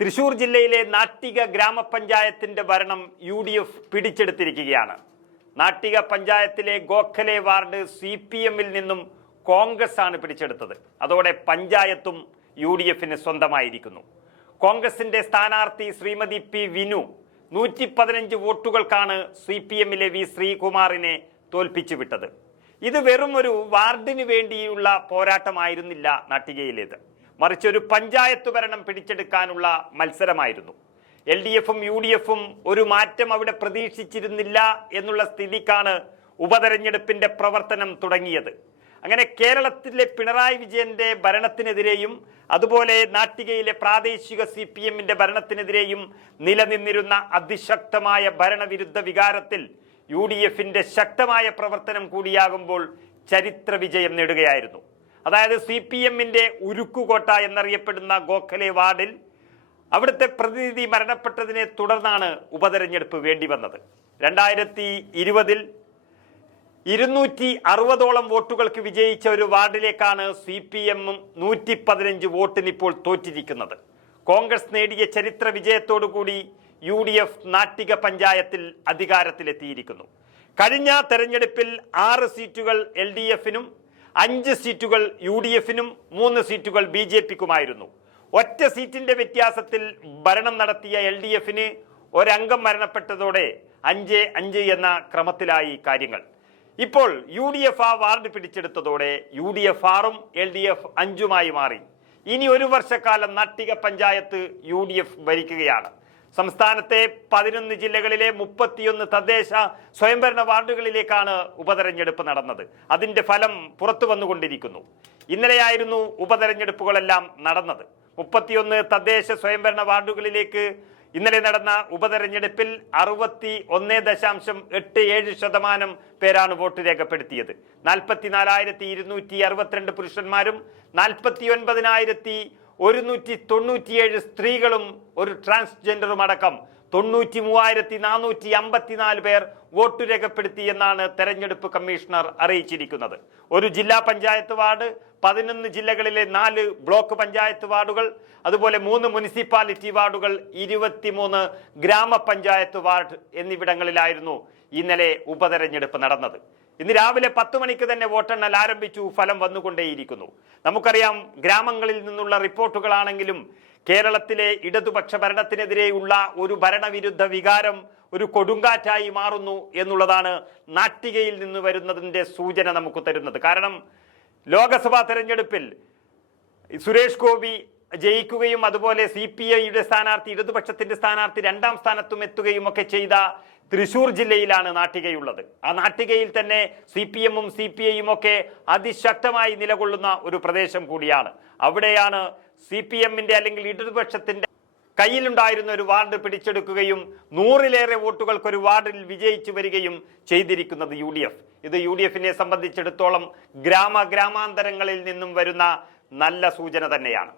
തൃശൂർ ജില്ലയിലെ നാട്ടിക ഗ്രാമപഞ്ചായത്തിന്റെ ഭരണം UDF പിടിച്ചെടുത്തിരിക്കുകയാണ്. നാട്ടിക പഞ്ചായത്തിലെ ഗോഖലെ വാർഡ് CPM-ൽ നിന്നും കോൺഗ്രസ് ആണ് പിടിച്ചെടുത്തത്. അതോടെ പഞ്ചായത്തും UDF-ന് സ്വന്തമായിരിക്കുന്നു. കോൺഗ്രസിന്റെ സ്ഥാനാർത്ഥി ശ്രീമതി P. വിനു 115 വോട്ടുകൾക്കാണ് CPM-ലെ V. ശ്രീകുമാറിനെ തോൽപ്പിച്ചു വിട്ടത്. ഇത് വെറും ഒരു വാർഡിന് വേണ്ടിയുള്ള പോരാട്ടമായിരുന്നില്ല നാട്ടികയിലേത്, മറിച്ച് ഒരു പഞ്ചായത്ത് ഭരണം പിടിച്ചെടുക്കാനുള്ള മത്സരമായിരുന്നു. LDF-ഉം UDF-ഉം ഒരു മാറ്റം അവിടെ പ്രതീക്ഷിച്ചിരുന്നില്ല എന്നുള്ള സ്ഥിതിക്കാണ് ഉപതെരഞ്ഞെടുപ്പിന്റെ പ്രവർത്തനം തുടങ്ങിയത്. അങ്ങനെ കേരളത്തിലെ പിണറായി വിജയന്റെ ഭരണത്തിനെതിരെയും അതുപോലെ നാട്ടികയിലെ പ്രാദേശിക CPM-ന്റെ ഭരണത്തിനെതിരെയും നിലനിന്നിരുന്ന അതിശക്തമായ ഭരണവിരുദ്ധ വികാരത്തിൽ UDF-ന്റെ ശക്തമായ പ്രവർത്തനം കൂടിയാകുമ്പോൾ ചരിത്ര വിജയം നേടുകയായിരുന്നു. അതായത് CPM-ന്റെ ഉരുക്കുകോട്ട എന്നറിയപ്പെടുന്ന ഗോഖലെ വാർഡിൽ അവിടുത്തെ പ്രതിനിധി മരണപ്പെട്ടതിനെ തുടർന്നാണ് ഉപതെരഞ്ഞെടുപ്പ് വേണ്ടി വന്നത്. 2020-ൽ 260ഓളം വോട്ടുകൾക്ക് വിജയിച്ച ഒരു വാർഡിലേക്കാണ് CPM 115 വോട്ടിന് ഇപ്പോൾ തോറ്റിരിക്കുന്നത്. കോൺഗ്രസ് നേടിയ ചരിത്ര വിജയത്തോടുകൂടി UDF നാട്ടിക പഞ്ചായത്തിൽ അധികാരത്തിലെത്തിയിരിക്കുന്നു. കഴിഞ്ഞ തെരഞ്ഞെടുപ്പിൽ 6 സീറ്റുകൾ LDF-നും 5 സീറ്റുകൾ UDF-നും 3 സീറ്റുകൾ BJP-ക്കുമായിരുന്നു. ഒറ്റ സീറ്റിന്റെ വ്യത്യാസത്തിൽ ഭരണം നടത്തിയ LDF-ന് ഒരംഗം മരണപ്പെട്ടതോടെ 5-5 എന്ന ക്രമത്തിലായി കാര്യങ്ങൾ. ഇപ്പോൾ UDF ആ വാർഡ് പിടിച്ചെടുത്തതോടെ UDF 6-ഉം LDF 5-മായി മാറി. ഇനി ഒരു വർഷക്കാലം നാട്ടിക പഞ്ചായത്ത് UDF ഭരിക്കുകയാണ്. സംസ്ഥാനത്തെ 11 ജില്ലകളിലെ 31 തദ്ദേശ സ്വയംഭരണ വാർഡുകളിലേക്കാണ് ഉപതെരഞ്ഞെടുപ്പ് നടന്നത്. അതിന്റെ ഫലം പുറത്തു വന്നുകൊണ്ടിരിക്കുന്നു. ഇന്നലെയായിരുന്നു ഉപതെരഞ്ഞെടുപ്പുകളെല്ലാം നടന്നത്. 31 തദ്ദേശ സ്വയംഭരണ വാർഡുകളിലേക്ക് ഇന്നലെ നടന്ന ഉപതെരഞ്ഞെടുപ്പിൽ 61.87% പേരാണ് വോട്ട് രേഖപ്പെടുത്തിയത്. 44,262 പുരുഷന്മാരും 49,197 സ്ത്രീകളും ഒരു ട്രാൻസ്ജെൻഡറും അടക്കം 93,454 പേർ വോട്ട് രേഖപ്പെടുത്തി എന്നാണ് തെരഞ്ഞെടുപ്പ് കമ്മീഷണർ അറിയിച്ചിരിക്കുന്നത്. ഒരു ജില്ലാ പഞ്ചായത്ത് വാർഡ്, 11 ജില്ലകളിലെ 4 ബ്ലോക്ക് പഞ്ചായത്ത് വാർഡുകൾ, അതുപോലെ 3 മുനിസിപ്പാലിറ്റി വാർഡുകൾ, 23 ഗ്രാമപഞ്ചായത്ത് വാർഡ് എന്നിവിടങ്ങളിലായിരുന്നു ഇന്നലെ ഉപതെരഞ്ഞെടുപ്പ് നടന്നത്. ഇന്ന് രാവിലെ 10 മണിക്ക് തന്നെ വോട്ടെണ്ണൽ ആരംഭിച്ചു. ഫലം വന്നുകൊണ്ടേയിരിക്കുന്നു. നമുക്കറിയാം, ഗ്രാമങ്ങളിൽ നിന്നുള്ള റിപ്പോർട്ടുകളാണെങ്കിലും കേരളത്തിലെ ഇടതുപക്ഷ ഭരണത്തിനെതിരെയുള്ള ഒരു ഭരണവിരുദ്ധ വികാരം ഒരു കൊടുങ്കാറ്റായി മാറുന്നു എന്നുള്ളതാണ് നാട്ടികയിൽ നിന്ന് വരുന്നതിന്റെ സൂചന നമുക്ക് തരുന്നത്. കാരണം ലോക്സഭാ തെരഞ്ഞെടുപ്പിൽ സുരേഷ് ഗോപി ജയിക്കുകയും അതുപോലെ CPI-യുടെ സ്ഥാനാർത്ഥി, ഇടതുപക്ഷത്തിന്റെ സ്ഥാനാർത്ഥി 2ാം സ്ഥാനത്തും എത്തുകയും ഒക്കെ ചെയ്ത തൃശൂർ ജില്ലയിലാണ് നാട്ടികയുള്ളത്. ആ നാട്ടികയിൽ തന്നെ CPM-ഉം CPI-യും ഒക്കെ അതിശക്തമായി നിലകൊള്ളുന്ന ഒരു പ്രദേശം കൂടിയാണ്. അവിടെയാണ് CPM-ന്റെ അല്ലെങ്കിൽ ഇടതുപക്ഷത്തിന്റെ കയ്യിലുണ്ടായിരുന്ന ഒരു വാർഡ് പിടിച്ചെടുക്കുകയും 100-ലേറെ വോട്ടുകൾക്ക് ഒരു വാർഡിൽ വിജയിച്ചു വരികയും ചെയ്തിരിക്കുന്നത് UDF. ഇത് UDF-നെ സംബന്ധിച്ചിടത്തോളം ഗ്രാമാന്തരങ്ങളിൽ നിന്നും വരുന്ന നല്ല സൂചന തന്നെയാണ്.